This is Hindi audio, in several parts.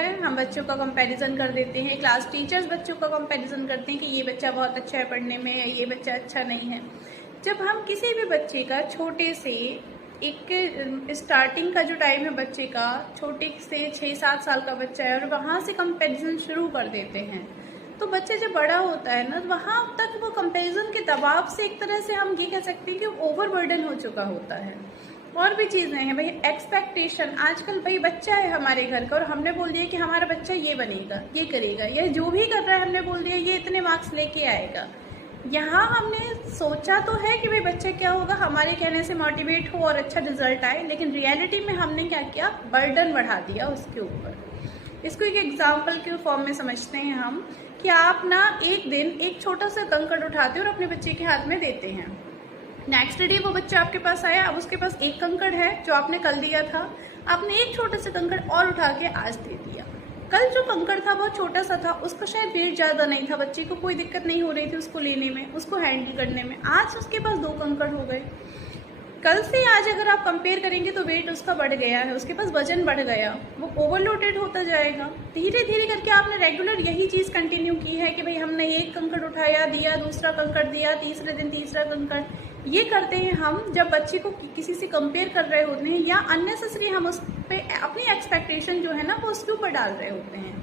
है, हम बच्चों का कंपैरिजन कर देते हैं, क्लास टीचर्स बच्चों का कंपैरिजन करते हैं कि ये बच्चा बहुत अच्छा है पढ़ने में, ये बच्चा अच्छा नहीं है। जब हम किसी भी बच्चे का छोटे से एक स्टार्टिंग का जो टाइम है बच्चे का, छोटे से 6-7 साल का बच्चा है और वहाँ से कंपैरिजन शुरू कर देते हैं, तो बच्चा जब बड़ा होता है ना, तो वहाँ तक वो कंपैरिजन के दबाव से एक तरह से हम ये कह सकते हैं कि ओवरबर्डन हो चुका होता है। और भी चीज़ें हैं भाई, एक्सपेक्टेशन। आजकल भाई बच्चा है हमारे घर का और हमने बोल दिया कि हमारा बच्चा ये बनेगा, ये करेगा, या जो भी कर रहा है हमने बोल दिया ये इतने मार्क्स लेके आएगा। यहाँ हमने सोचा तो है कि भाई बच्चा क्या होगा, हमारे कहने से मोटिवेट हो और अच्छा रिजल्ट आए, लेकिन रियलिटी में हमने क्या किया, बर्डन बढ़ा दिया उसके ऊपर। इसको एक एग्जाम्पल के फॉर्म में समझते हैं हम कि आप ना एक दिन एक छोटा सा कंकड़ उठाते हैं और अपने बच्चे के हाथ में देते हैं। नेक्स्ट डे वो बच्चा आपके पास आया, अब उसके पास एक कंकड़ है जो आपने कल दिया था, आपने एक छोटा सा कंकड़ और उठा के आज दे दिया। कल जो कंकड़ था बहुत छोटा सा था, उसका शायद वेट ज़्यादा नहीं था, बच्चे को कोई दिक्कत नहीं हो रही थी उसको लेने में, उसको हैंडल करने में। आज उसके पास 2 कंकड़ हो गए। कल से आज अगर आप कंपेयर करेंगे तो वेट उसका बढ़ गया है, उसके पास वजन बढ़ गया, वो ओवरलोडेड होता जाएगा। धीरे धीरे करके आपने रेगुलर यही चीज़ कंटिन्यू की है कि भाई हमने एक कंकड़ उठाया, दिया, दूसरा कंकड़ दिया, तीसरे दिन तीसरा कंकड़। ये करते हैं हम जब बच्चे को किसी से कंपेयर कर रहे होते हैं, या अननेसेसरी हम उस पर अपनी एक्सपेक्टेशन जो है ना वो उसके ऊपर डाल रहे होते हैं,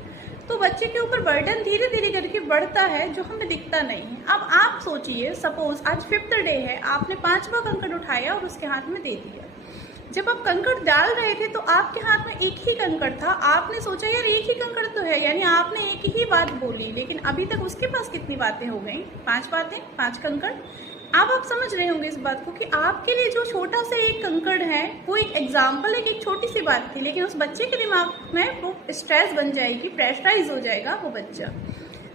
तो बच्चे के ऊपर बर्डन धीरे धीरे करके बढ़ता है जो हमें दिखता नहीं है। अब आप सोचिए, सपोज आज 5th डे है, आपने 5वां कंकड़ उठाया और उसके हाथ में दे दिया। जब आप कंकड़ डाल रहे थे तो आपके हाथ में एक ही कंकड़ था, आपने सोचा यार एक ही कंकड़ तो है, यानी आपने एक ही बात बोली, लेकिन अभी तक उसके पास कितनी बातें हो गई, 5 बातें, 5 कंकड़। अब आप समझ रहे होंगे इस बात को कि आपके लिए जो छोटा सा एक कंकड़ है वो एक एग्जाम्पल है कि एक छोटी सी बात थी, लेकिन उस बच्चे के दिमाग में वो स्ट्रेस बन जाएगी, प्रेशराइज हो जाएगा वो बच्चा।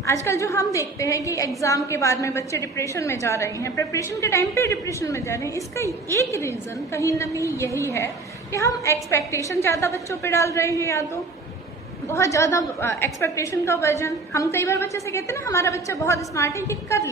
आजकल जो हम देखते हैं कि एग्जाम के बाद में बच्चे डिप्रेशन में जा रहे हैं, प्रिपरेशन के टाइम पे डिप्रेशन में जा रहे हैं, इसका एक रीज़न कहीं ना कहीं यही है कि हम एक्सपेक्टेशन ज़्यादा बच्चों पे डाल रहे हैं, या तो बहुत ज़्यादा एक्सपेक्टेशन का वजन। हम कई बार बच्चे से कहते हैं ना हमारा बच्चा बहुत स्मार्ट है, ये कर ले,